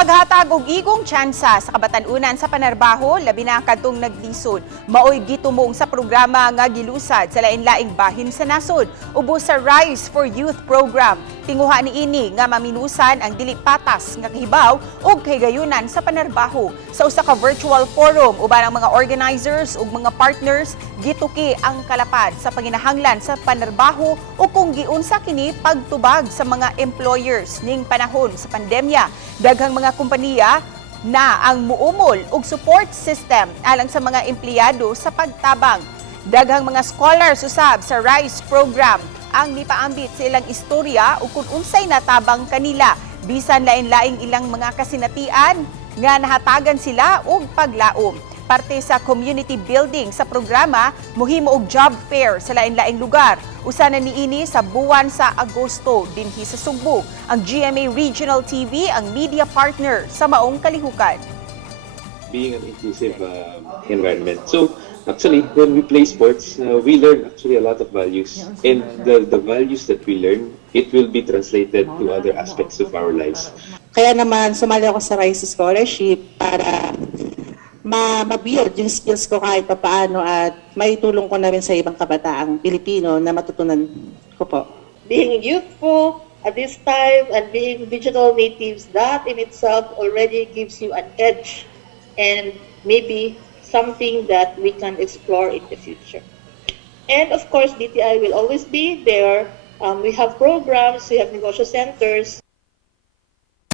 Paghatag og igong tsansa sa kabatan-unan sa panarbaho, labi na kadtong naglisod, maoy gitumong sa programa nga gilusad sa lain-laing bahin sa nasod, ubos sa Rise for Youth program. Tinguha niini nga maminusan ang dili patas nga kahibaw ug kahigayunan sa panarbaho. Sa usa ka virtual forum, uban ang mga organizers ug mga partners gituki ang kalapad sa panginahanglan sa panarbaho o kung giunsa kini pagtubag sa mga employers ning panahon sa pandemya. Daghang mga kompanya na ang muumol og support system alang sa mga empleyado sa pagtabang. Daghang mga scholars usab sa RISE program ang nipaambit sa ilang istorya o kung unsay natabang kanila bisan lain-laing ilang mga kasinatian nga nahatagan sila og paglaom. Parte sa community building sa programa, mohimo og job fair sa lain-laing lugar. Usa na niini sa buwan sa Agosto dinhi sa Sugbo. Ang GMA Regional TV ang media partner sa maong kalihukan. Being an inclusive environment. So actually, when we play sports, we learn actually a lot of values. And the values that we learn, it will be translated to other aspects of our lives. Kaya naman, sumali ako sa RISE Scholarship para ma-build yung skills ko kahit pa paano at maitulong ko na rin sa ibang kabataang Pilipino na matutunan ko po. Being youthful at this time and being digital natives, that in itself already gives you an edge and maybe something that we can explore in the future. And of course, DTI will always be there. We have programs, we have negosyo centers,